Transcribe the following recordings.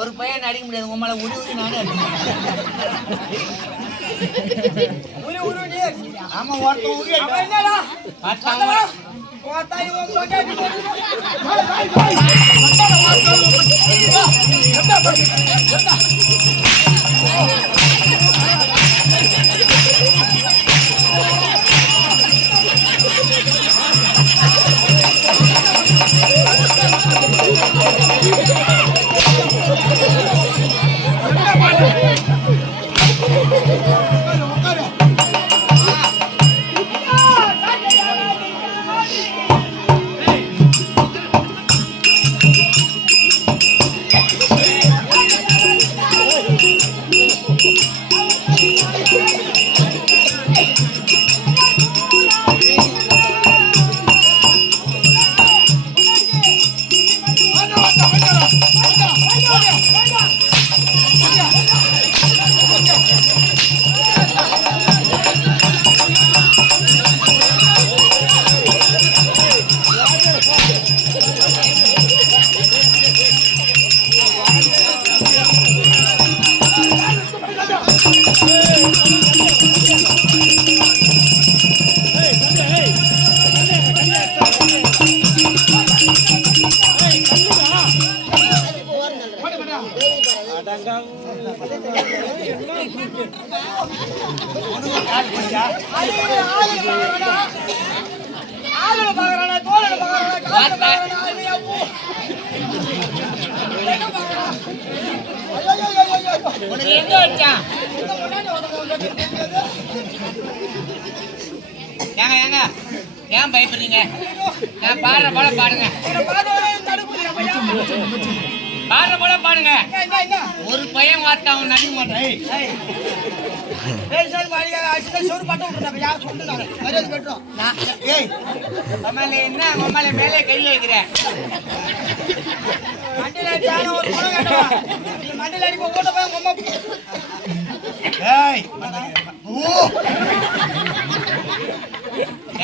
ஒரு பையன் அடிக்க முடியாது உமால உரி உரி நானே ஆமா ஒருத்தன் உரி என்னடா ஏன் பயப்படுறீங்க? நான் பாடுற போல பாடுங்க, பாடுற போல பாடுங்க. ஒரு பையன் வார்த்தை அவன் நடிக்க மாட்டான். என்ன அம்மால மேலே கை வைக்கிறேன் மண்டில அடி போட்ட போய் அம்மா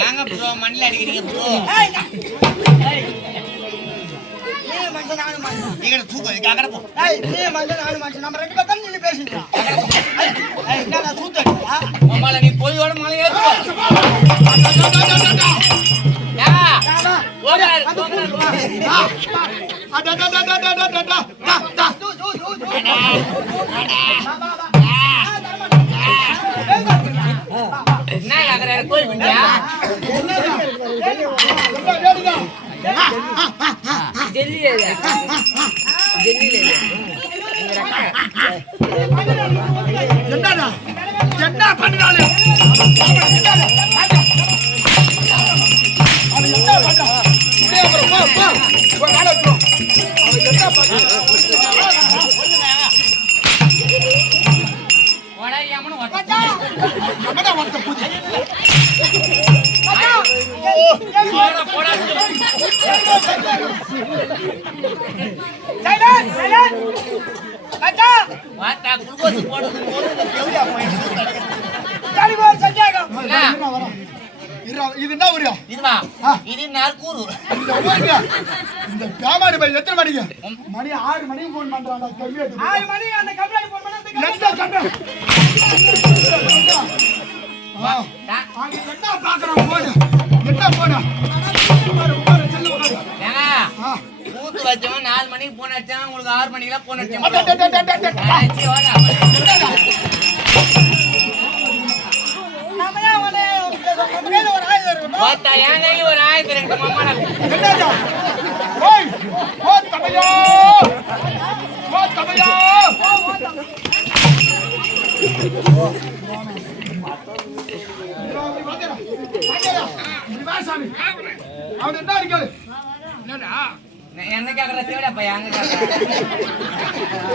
ஏங்க ப்ரோ மண்டில அடிக்கிறீங்க ப்ரோ? நீங்க தூக்கம் அகட போ. நீ மண்டில நாலு மனுஷன் நம்ம ரெண்டு பேரும் நின்னு பேசிட்டோம். என்ன சூத்து அடிச்சா அம்மால நீ போய் ஓட மலை ஏறு. என்ன பண்ணாலே இது என்ன ஊரு? இதுவா? இது நற்கூரு. இந்த காமாடி பை எத்தனை மணிக்கு? மணி 6 மணிக்கு போன் பண்றான்டா. 6 மணி அந்த கம்ப்ளைண்ட் போன் பண்ணா என்ன கம்ப்ளைண்ட்? என்ன பாக்குறான் போன்? என்ன போன்? கூத்து வச்சவன் 4 மணிக்கு போன் அடிச்சான், உங்களுக்கு 6 மணிக்கெல்லாம் போன் அடிச்சான். என் கையில ஒரு ஆயுதம் இருக்கு மாமா. அவன் என்ன இருக்காரு என்ன கேக்குற தேவடா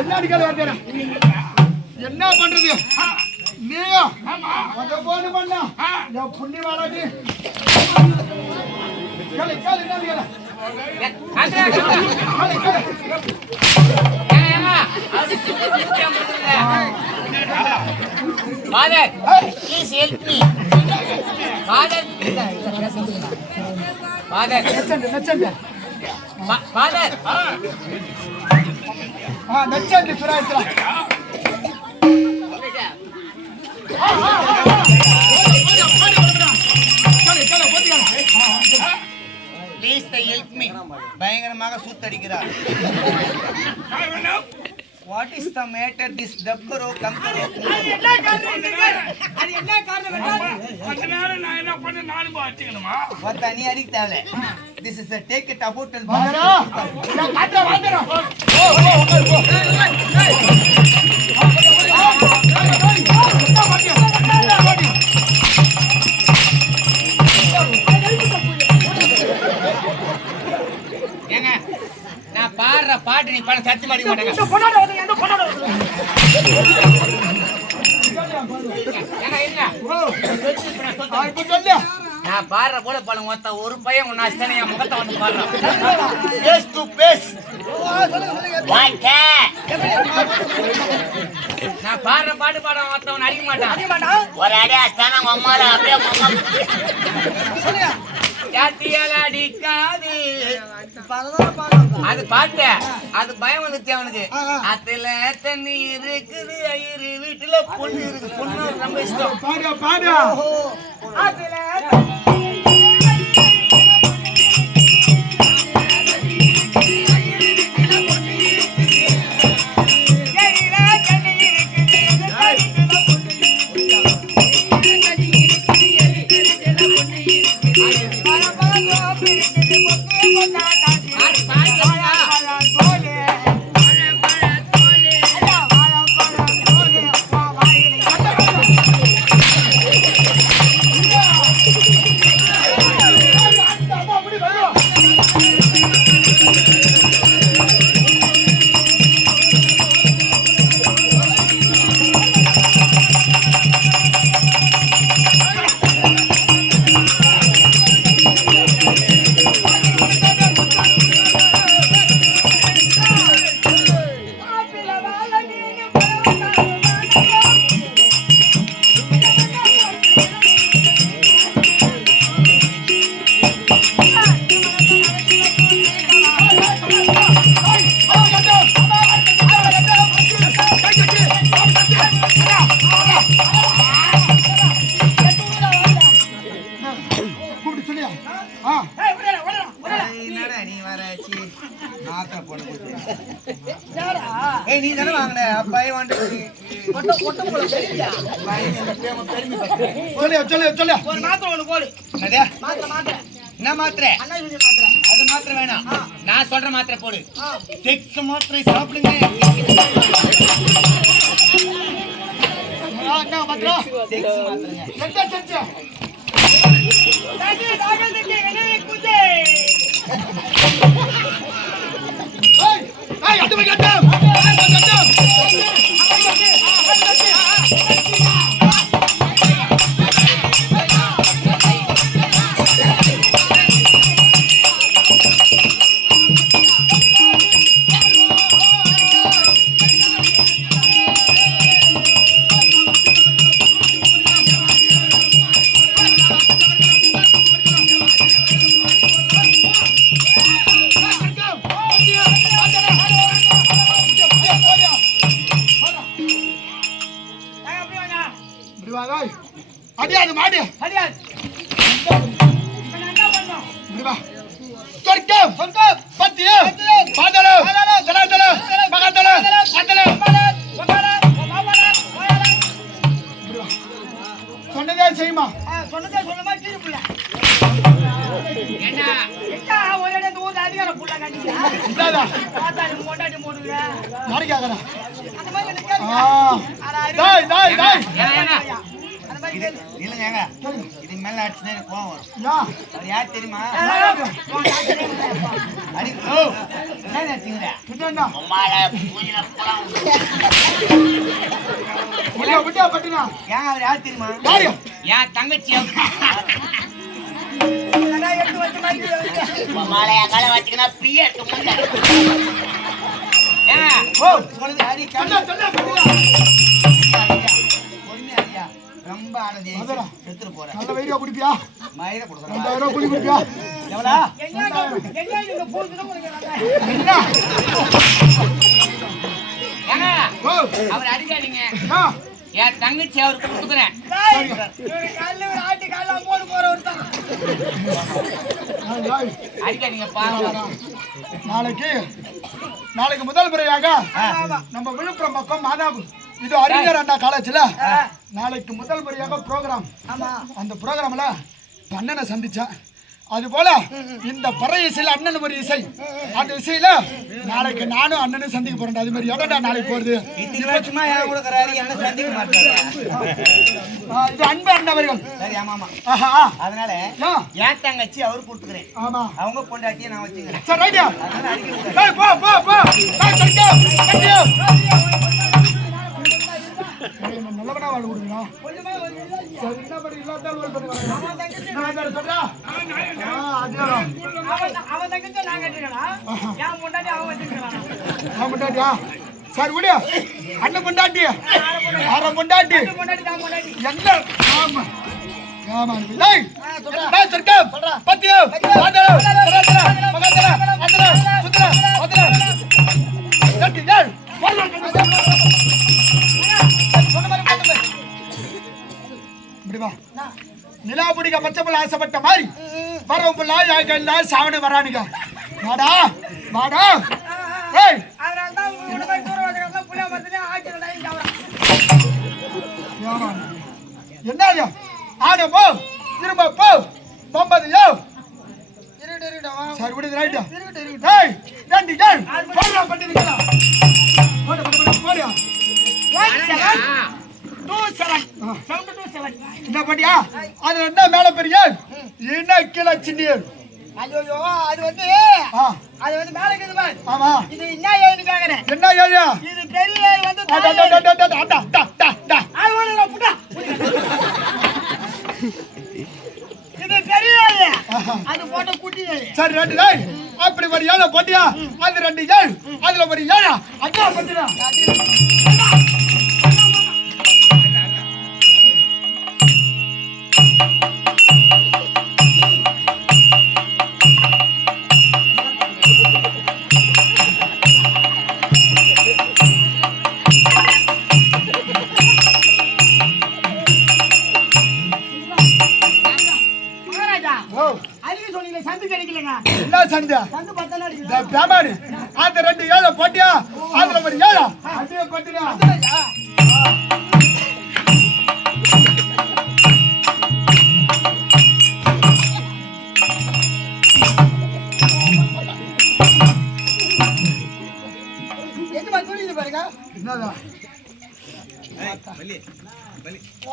என்ன இருக்காரு என்ன பண்றது நீயா போன் பண்ண என் புண்ணி வாழாடி கேளு கேளு என்ன கேளு Father, please help me. Father, Father, Father. நச்சண்டி சுராயித்ரா Please help me. பயங்கரமாக சூத்தடிக்கிறார். What is the matter? This Dabkaro Kankaro. அது என்ன காரணம் என்றால் கொஞ்ச நேரம் நான் என்ன பண்ண நானும் பாத்துக்கணுமா வத்த நீ அடிக்க தேவல. This is a take it about and வாடா நான் காட்ற வாடா ஏங்க நான் பாடுற பாட்டு நீ பாட சத்தியம் அடிக்க மாட்டேங்க. இந்த பொண்ணோட வந்து எந்த பொண்ணோட வந்து ஏங்க இல்ல இப்ப சொல்லு நான் பாடுற போல பழம் மொத்த ஒரு பையன் உன்னை அஸ்தானே என் முகத்தை வந்து பாடுறான். பேஸ் டு பேஸ் நான் பாடுற பாட்டு பாட மொத்தவன் அடிக்க மாட்டான். ஒரு அடி அஸ்தானா அம்மால அப்படியே ஜாத்தியால அடிக்காது அது பாட்டு அது பயம் வந்துச்சு அவனுக்கு. அதுல தண்ணி இருக்குது ஐயரு வீட்டுல பொண்ணு இருக்கு பொண்ணு ரொம்ப இஷ்டம். பாடு பாடு அதுல நீ தானே வாங்கின அப்பாயே வந்து சொல்லு ஒரு மாத்திரை ஒண்ணு போடு என்ன மாத்திரை அது மாத்திரை வேணாம் நான் சொல்ற மாத்திரை போடு. செக்ஸ் மாத்திரை சாப்பிடுங்க. என்ன மாத்திரா செக்ஸ் மாத்திரைங்க. என்ன செஞ்சா ஏய் அது வைக்கட்டும் அடியாது மாடு அடியாது இப்ப நான் என்ன பண்ணோம் இப்படி வா சொர்க்கம் சொர்க்கம் பத்திய பாதல தலதல மகதல அதல சொன்னதே செய்யுமா சொன்னதே சொன்னமா கீழ புள்ள என்ன என்ன ஒரே இந்த ஊர்ல அதிகார புள்ள கட்டியா இந்தாடா பாத்தா நீ மொண்டாட்டி போடுற யாரு கேக்குறா அந்த மாதிரி கேக்குறா அட டேய் டேய் டேய் அந்த மாதிரி கேளு. இல்லைங்க ஏங்க இது மேல அடிச்சுனா எனக்கு கோவம் வரும் யா அவர் யார் தெரியுமா அடி ஓ என்ன நினைச்சீங்க கிட்டடா அம்மால பூஜில போலாம் விட்டா பட்டினா ஏங்க அவர் யார் தெரியுமா யாரு என் தங்கச்சி நான் எடுத்து வச்ச மாதிரி அம்மால கால வச்சுக்கனா பிரியா எடுத்து ஏங்க ஓ சொல்லுது அடி சொல்ல சொல்ல பட்டினா பொறுமையா ஐயா ரொம்ப ஆனதே அதடா. செத்துற போறேன் நல்ல வைரியா குடிப்பியா மயிர கொடுக்குறேன் 2000 ரூபாய் குடி குடிப்பியா எவ்வளோ எங்க நீங்க போகுதுன்னு உங்களுக்கு என்ன ஏங்க ஓ அவர் அடிக்காதீங்க ஆ என் தங்கச்சி அவருக்கு கொடுக்குறேன் காலையில ஒரு ஆட்டி காலையில போடு போறவர் தான் டேய் அடிக்காதீங்க பாவம் நாளைக்கு முதல் முறையாக நம்ம விழுப்புரம் பக்கம் மாதாபு இது அறிஞர் அண்ணா காலேஜ்ல நாளைக்கு முதல் முறையாக ப்ரோக்ராம் அந்த ப்ரோக்ராம்ல அண்ணனை சந்திச்சேன் அது போல இந்த பறை இசையில அண்ணன் ஒரு இசை அந்த இசையில நாளைக்கு நானும் அண்ணனும் சந்திக்க போறேன் அது மாதிரி எவ்வளோடா நாளைக்கு போறது சும்மா யாரும் கொடுக்குறாரு என்ன சந்திக்க மாட்டாரு இது அன்பு அண்ணவர்கள் சரி ஆமா ஆமா ஆஹா அதனால யா என் தங்கச்சி அவரு கொடுத்துக்கிறேன் ஆமா அவங்க பொண்டாட்டியை நான் வச்சுக்கிறேன் சரி ரைட்டா அதனால அடிக்க கூடாது டேய் போ போ போ டேய் சரிக்கா சரிக்கா நல்லவனா வாழ் விடுங்க சரி என்ன பண்ணி இல்லாத ஒரு பண்ணி நான் என்ன சொல்றா அவன் தங்கச்சி நான் கட்டிருக்கலாம் என் முன்னாடி அவன் வச்சிருக்கலாம் பொண்டாட்டியா சரி விடு அண்ணன் பொண்டாட்டி அரை பொண்டாட்டி முன்னாடி தான் முன்னாடி என்ன ஆமா ஆமா டேய் நான் சர்க்கா பத்தியோ வாடா சரதரா மகதரா அதரா சுதரா அதரா கட்டி டேய் வாடா நிலா பிடிக்க பச்சை புள்ள ஆசைப்பட்ட மாதிரி வரும் புள்ளா யாய்கள்ல சாவணி வரானுங்க வாடா வாடா ஏய் அதனால தான் உங்களோட போய் தூரம் வச்சுக்கலாம் புள்ளியா மரத்துலேயே ஆக்கிரடாயும் என்ன ஆட போ திரும்ப போ 50 யோ சரி விடுது ரைட்டா ஏய் ரெண்டு ஜான் போடா பண்ணிருக்கா போடா போடா என்ன பண்ணியா அது என்ன மேல பெரிய என்ன கீழே சின்ன ஐயோ அது வந்து மேல இருக்குது பாரு. ஆமா இது என்ன ஏன்னு கேக்குறேன். என்ன ஏரியா இது பெரிய ஏரி வந்து அது ஒண்ணு இல்ல, புட்டா. இது பெரிய ஏரி. அது போட்ட குட்டி ஏரி. சரி ரெண்டு ஏய் அப்படி ஒரு ஏழை போட்டியா அது ரெண்டு ஏழு அதுல ஒரு ஏழா அதான் பத்தியா என்ன சண்டை பேமாடி அந்த ரெண்டு ஏழை போட்டியா அதுல ஒரு ஏழா அதே பத்தியா பாருங்க என்னதான்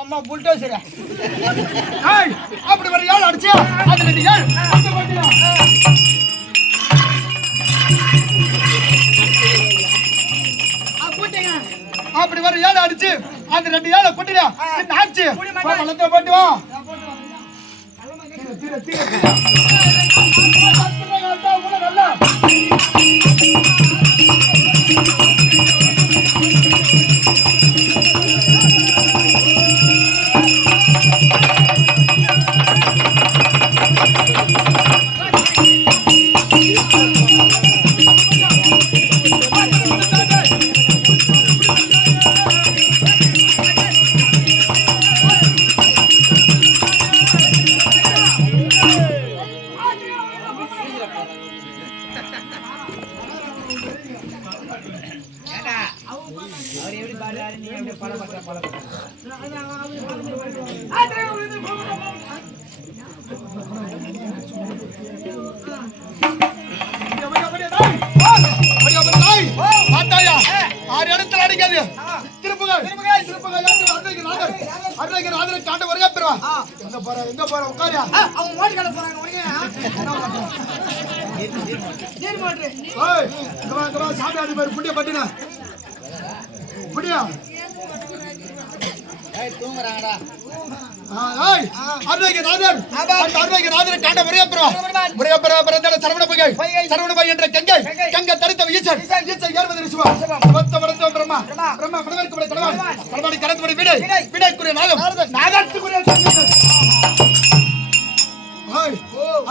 அம்மா புல்டோசரா ஏய் அப்படி ஒரு ஏழு அடிச்சு அது ரெண்டு ஏழு அந்த பத்தியா அப்படி வர ஏழை அடிச்சு அந்த ரெண்டு ஏழை கொட்டியா ஆச்சு வளர்த்த போட்டு வா ஆறு இடத்துல அடிக்காது திருப்புங்க அருணகிரிநாதர் காண்ட வருக பெறுவா. எங்க போற உட்காரியா? அவங்க மோடி கடை போறாங்க நீர் மோட்டரு. ஏய் இங்க வா சாமி ஆடி மாதிரி புடிய பட்டினா புடியா. தூங்குறாங்கடா. அருணகிரிநாதர் காண்ட வருக பெறுவா. பிறந்த சரவணபகை என்ற கங்கை தரித்த ஈசன் ஏர்வதற்கு சிவா வந்த பிரம்மா படவருக்கு கடவாடி கடந்தபடி விடைக்குரிய நாதத்துக்குரிய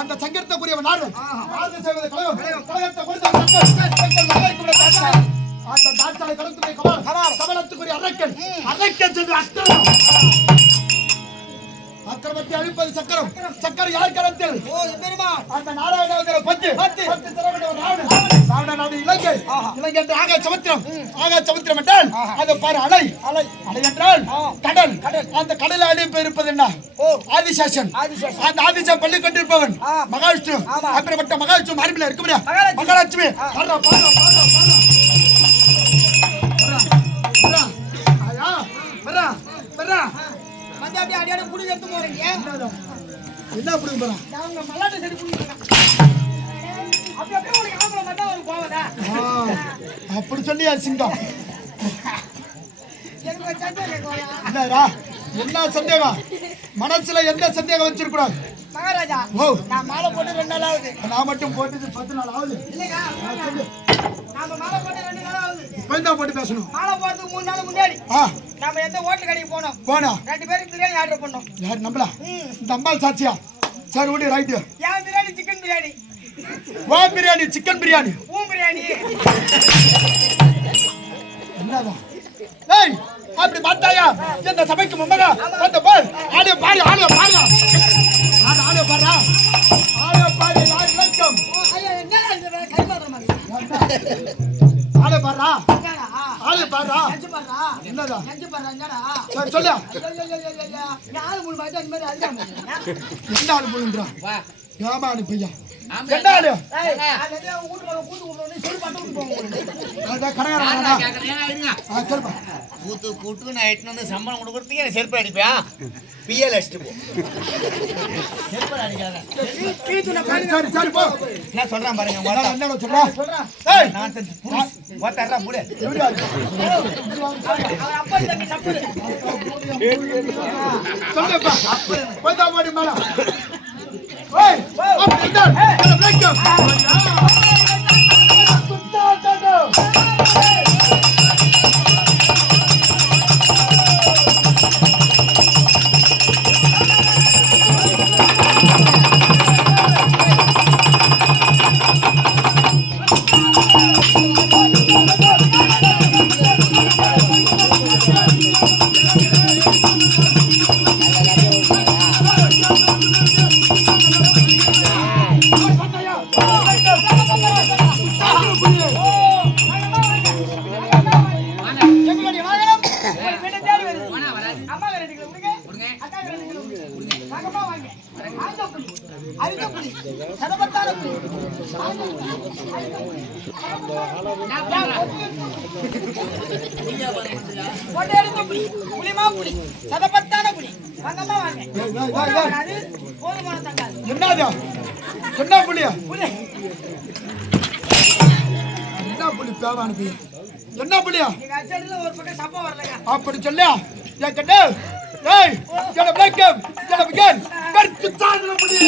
அந்த சங்கீர்த்தக்குரிய நாடு செய்வது கழகத்தை அந்த தாட்சாலை கடந்து கமலத்துக்குரிய அரக்கன் சென்று அக்கிரமத்தை அழிப்பது சக்கரம் யார் கரத்தில்? அந்த நாராயண பத்து நாடு இலங்கை என்று ஆக சமுத்திரம் என்றால் அது பாரு அலை என்றால் கடல். அந்த கடலை அழிப்பு இருப்பது என்ன? ஆதிசேஷன். அந்த ஆதிசேஷன் பள்ளி கொண்டிருப்பவன் மகாவிஷ்ணு. அப்படிப்பட்ட மகாவிஷ்ணு அருமையில இருக்க முடியாது. மகாலட்சுமி அடியாட புடி எடுத்து போறீங்க. என்ன புடிங்க போறா? அவங்க மல்லாட்ட சரி புடிங்க. அப்படியே உங்களுக்கு ஆம்பள மண்ணா ஒரு போவதா? அப்படி சொல்லியா சிங்கம்? எனக்கு சந்தேகம் கோயா. என்னடா? என்ன சந்தேகம்? மனசுல எந்த சந்தேகம் வச்சிருக்கூடாது. மகாராஜா நான் மாலை போட்டு 2 நாள் ஆகுது. நான் மட்டும் போட்டு 10 நாள் ஆகுது. இல்லங்க நாம மாலை போட்டு 2 நாள் ஆகுது. கொஞ்சம் போட்டு பேசணும். மாலை போறதுக்கு 3 நாள் முன்னாடி நாம எந்த ஹோட்டல் கடைக்கு போனோம். 2 பேருக்கு பிரியாணி ஆர்டர் பண்ணோம். யார் நம்பலாம்? இந்த அம்பாள் சாட்சியா? சரி ஓடி ரைட். யார் பிரியாணி? சிக்கன் பிரியாணி. வா பிரியாணி சிக்கன் பிரியாணி. பிரியாணி. என்னடா? ஏய் அப்படி பார்த்தாயா? இந்த சபைக்கு முன்னதா வந்து பார். ஆளே பாரு யார் லட்சம்? ஐயா என்னடா இது கை மாட்ற மாதிரி. ஆளே பாறா. நெஞ்சு பாறா. என்னடா? நெஞ்சு பாறா என்னடா? சரி சொல்லு. யாரு மூணு மாதிரி அந்த மாதிரி அடிக்காம. என்ன ஆளு போடுறா? வா. யாமானு பையா. என்ன ஆளு? அதே கூட்டு சொல்லி பட்டு போங்க. அத கடகறடா. சொல்லுப்பா. கூட்டு நான் எட்டு வந்து சம்பளம் கொடுக்கறதுக்கு என்ன செருப்பு அடிப்பியா? பிஎல் அடிச்சிட்டு போ. செருப்பு அடிக்காத. சரி போ. என்ன சொல்றான் பாருங்க. என்ன சொல்றா? ஏய் நான் ஓட்டறா புடி. அவர் அப்பா தம்பி சப்புடு. சொல்லுப்பா. போய் தான் ஓடி மேல. ஏய் அப்படி தான். பிரேக். என்ன புலியா? என்ன புலி பேவான பையா? என்ன புலியா? ஒரு பக்கம் சப்பா வரலையா? அப்படி சொல்லியா? ஏன் கட்டு? ஏய் என்ன பிரேக் என்ன பிகன் கர்த்து சாதுல புலி.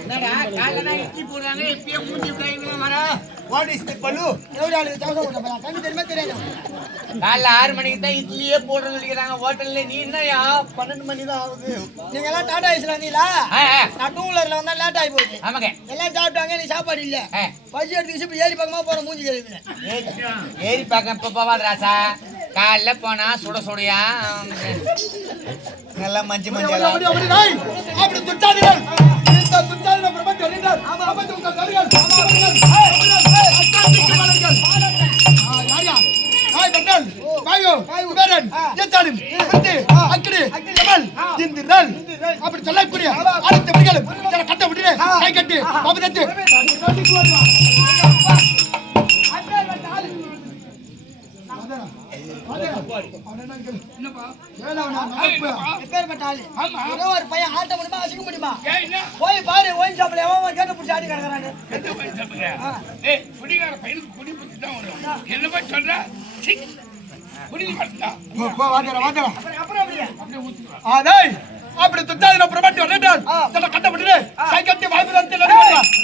என்னடா காலைல இட்லி போடுறாங்க இப்பயே மூஞ்சி கழுவிலாம் வர வாட் இஸ் தி பல்லு காலைல 6 மணிக்கு தான் இட்லியே போடுறேன்னு சொல்லிக்கிறாங்க ஹோட்டல்ல. நீ என்னயா 12 மணி தான் ஆகுது. நீங்க எல்லாம் டாடா ஐஸ்ல வந்தீங்களா? நான் 2 வீலர்ல வந்தா லேட் ஆகி போச்சு. ஆமாங்க எல்லாம் சாப்பிட்டாங்க, நீ சாப்பாடு இல்ல. பசி எடுத்துக்கிச்சு இப்ப ஏறி பக்கமா போற மூஞ்சி கழுவினேன். ஏறி பார்க்க இப்ப போவாத ராசா. காலைல போனா சுட சுடையா நல்லா மஞ்சள் மஞ்சள் அப்படி துச்சாதீர்கள். இந்த துச்சாதீன பிரபஞ்சம் சொல்லிட்டார். பிரபஞ்சம் உங்கள் கவிகள். ஹாய் பட்டல் பாயோ குபேரன் ஏச்சாடும் அத்தி அக்கிடி கமல் இந்திரல் அப்படி சொல்லக்கூடிய அடுத்த படிகளும் கட்ட விட்டுரு கை கட்டி பாபதத்து ஒரு பையன் ஆட்ட முடியுமா அசிக்க முடியுமா? போய் பாரு ஓயின் ஷாப்ல எவன் கேட்டு பிடிச்சி ஆடி கிடக்குறாங்க. அப்படி துச்சாதீன பிரபஞ்சம் சொல்லிட்டார். கட்ட விட்டுரு கை கட்டி பாபதத்து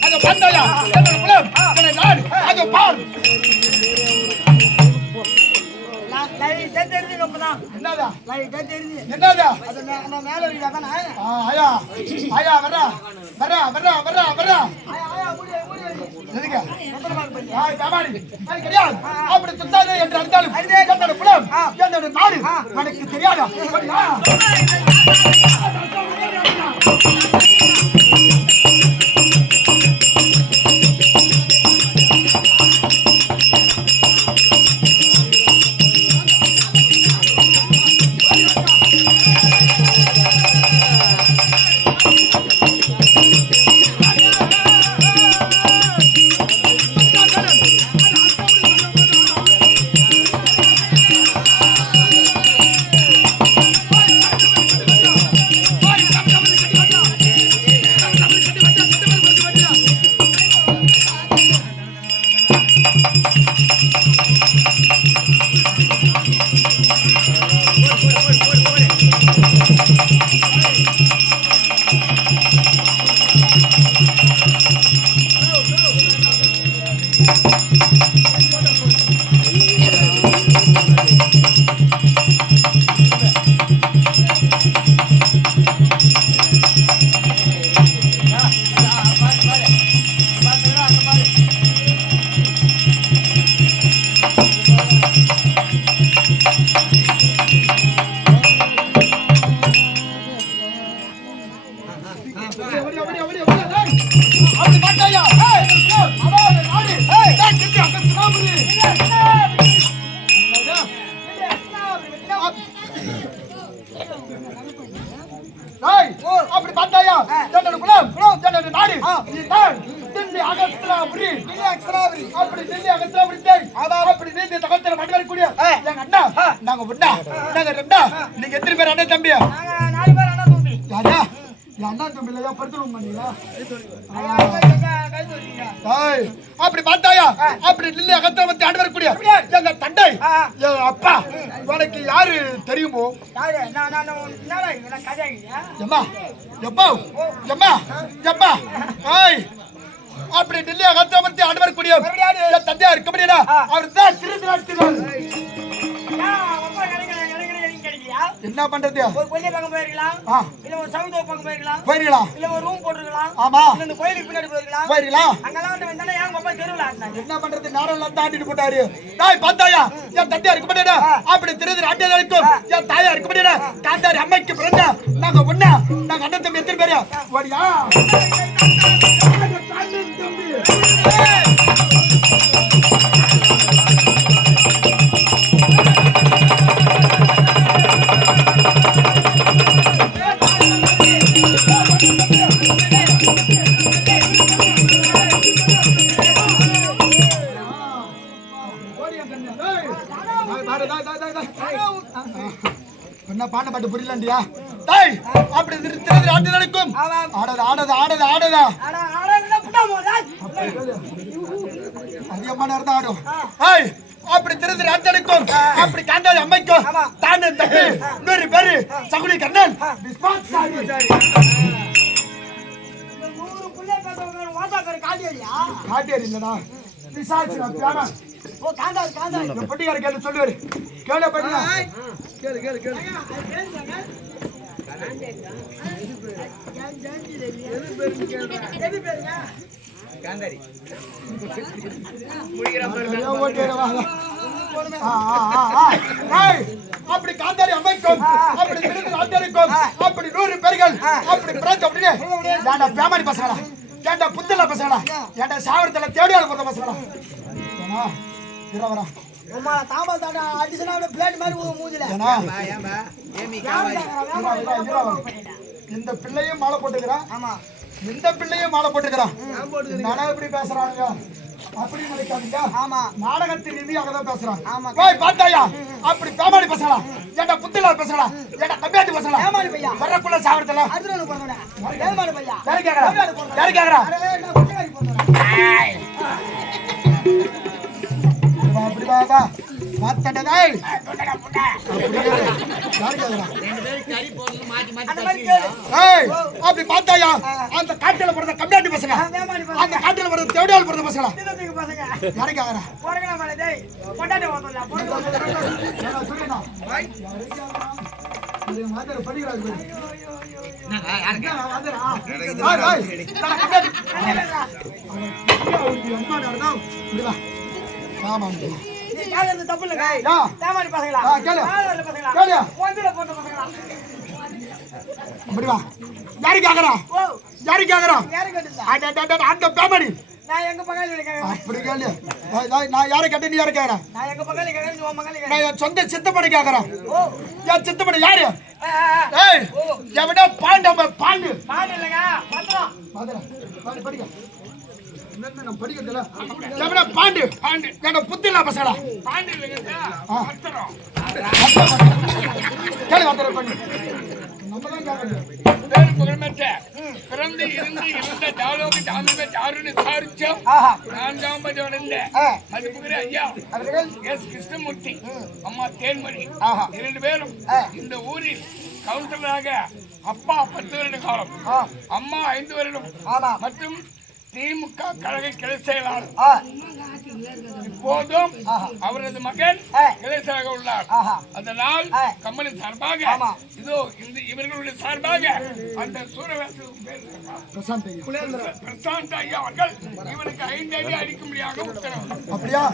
அது பந்தாயா நாடு அது பார் என்னதா என்னதா மேல ஐயா ஐயா வரா வரா வரா வரா வரா அப்படி துத்தாதே என்று அறிந்தாலும் என்னோட குலம் என்னோட நாடு எனக்கு தெரியாதா? அப்படி பார்த்தாயா என்னோட குலம் என்னோட நாடு டெல்லி அகஸ்திராபுரி அப்படி டெல்லி அகஸ்திராபுரி அப்படி நீங்க தகவல் மட்டும் வரக்கூடிய எங்க அண்ணா நாங்க ஒண்ணா நாங்க ரெண்டா நீங்க எத்தனை பேர் அண்ணன் தம்பியா? 4 பேர் அண்ணா தம்பி. யாரா அண்ணா தம்பி இல்லையா படுத்துருவோம் பண்ணீங்களா? அப்படி பார்த்தாயா அப்படி டெல்லி அகஸ்திராபுரி ஆண்டு வரக்கூடிய எங்க தண்டை என் அப்பா உனக்கு யாரு தெரியுமோ? எம்மா எப்பா எம்மா எப்பா அப்படி டெல்லி அகஸ்திராபுரி ஆண்டு வரக்கூடிய என் தந்தையா இருக்க முடியாதா? அவர் தான் திருநாட்டினார். என்ன பண்றது? ஒரு கொல்லிய பக்கம் போயிருக்கலாம், இல்ல ஒரு சவுதோ பக்கம் போயிருக்கலாம், இல்ல ஒரு ரூம் போட்டுருக்கலாம். ஆமா இந்த கோயிலுக்கு பின்னாடி போயிருக்கலாம். அங்கெல்லாம் வந்து வந்தானே என் அப்பா தெருவுல ஆடுனாங்க. என்ன பண்றது? நாரெல்லாம் தாண்டிட்டு போட்டாரு. தாய் பார்த்தாயா என் தந்தையா இருக்க முடியாதா? அப்படி திருது அண்டையா இருக்கும் என் தாயா இருக்க முடியாதா? காந்தாரி அம்மைக்கு பிறந்த நாங்க ஒண்ணா நாங்க அண்ணன் தம்பி எத்தனை பேரு ஓடியா? என்ன பாண்ட பாட்டு புரியலண்டியா? தாய் அப்படி திருது ஆண்டு நடக்கும் ஆடதா ஆடதா ஆடதா ஆடதா அதிகமான நேரம் ஆடும். அப்படி திருது ஆண்டு நடக்கும் அப்படி காந்தாரி அம்மைக்கும் தானே தம்பி 100 பேரு சகுனி கண்ணன் வாத்தாக்கார காட்டியா காட்டேரி இல்லடா பிசாசுடா பியானன் ஓ காந்தாரு இந்த பொட்டிக்கார கேட்டு சொல்லுவாரு கேளு பண்ணியா கேளு எது பேருங்க காந்தாரி அப்படி காந்தாரி அமைக்கும் அப்படி விழுந்து அந்தரிக்கும் அப்படி 100 பேர்கள் அப்படி பிறந்த அப்படியே ஏன்டா பேமாரி பசங்களா ஏன்டா புத்தல பசங்களா ஏன்டா சாவரத்துல தேடியால போற பசங்களா வரா உமா தாமல் தாண்டா அடிஷனா பிளேட் மாதிரி மூஞ்சில ஏம்பா ஏமி இந்த பிள்ளையும் மாலை போட்டுக்கிறான் ஆமா இந்த பிள்ளையும் மாலை போட்டுக்கிறான் நானா இப்படி பேசுறாங்க அப்படி நினைக்காதீங்க ஆமா நாடகத்தின் ரீதியாக தான் பேசுறான் ஆமா போய் பார்த்தாயா அப்படி பேமாடி பேசலாம் ஏன்டா புத்திலால் பேசலாம் ஏன்டா கம்மியாட்டி பேசலாம் ஏமாடி பையா வரக்குள்ள சாவரத்துல அதுல போறடா ஏமாடி பையா யாரு கேக்குறா அரே நான் குட்டிகாரி போறடா அப்படி வா மாத்தடா டேய் யாரு கேக்குறா ரெண்டு பேரும் கறி போடணும் மாத்தி அந்த மாத்தி மாதிரி கேளு ஏய் அப்படி பார்த்தாயா அந்த காட்டுல போறத கம்மியாட்டி பேசுங்க ஏமாடி அந்த காட்டுல போறத தேடியால் போறத பேசலாம் பசங்க பசங்க யாரு கேக்குறா போறங்கடா மாலே டேய் கொண்டாடி ஓட்டல போறங்க நான் சொல்றேனா பாய் இது மாதிரி படிக்கிறாரு யாருக்கு நீ கேக்குறது தப்பு இல்லங்க ஏமாடி பசங்களா கேளு பசங்களா கேளு ஒந்தில போட்ட பசங்களா யாரு கேக்குறா ஓ யாரு கேக்குறா யாரு கேட்டா அந்த பேமடி நான் எங்க பங்காளி கேக்குறேன் அப்படி கேளு நான் யாரை கேட்ட நீ யாரு கேக்குறா நான் எங்க பங்காளி கேக்குறேன் நீ உன் பங்காளி கேக்குறேன் நான் என் சொந்த சித்தப்படி கேக்குறேன் ஓ என் சித்தப்படி யாரு ஆ ஏய் எவனோ பாண்டு பாடு இல்லங்க பத்திரம் பாண்டு படிக்க என்ன நான் படிக்கிறதுல எவனோ பாண்டு என்ன புத்தி இல்ல பசங்களா பாண்டி இல்லைங்க பத்திரம் கேளு வாத்தர பண்ணு நம்ம தான் கேக்குறது பேரு புகழ்மெத்த பிறந்து இருந்து இருந்த தாலோக தாமிக தாருன்னு சாரிச்சோம் ஆஹா 4ஆம் பதிவடைந்த மதிப்புகிற ஐயா எஸ் கிருஷ்ணமூர்த்தி அம்மா தேன்மணி ஆஹா 2 பேரும் இந்த ஊரில் கவுன்சிலராக அப்பா 10 வருட காலம் அம்மா 5 வருடம் ஆமா மற்றும் திமுக கழக கிளை செயலாளர் ஆ இப்போதும் அவரது மகன் கிளைச்சலாக உள்ளார் அதனால் கம்பெனி சார்பாக இதோ இந்த இவர்களுடைய சார்பாக அந்த சூரவேசு பிரசாந்த் ஐயா அவர்கள் இவனுக்கு 5 அடி அடிக்கும்படியாக உத்தரவு அப்படியா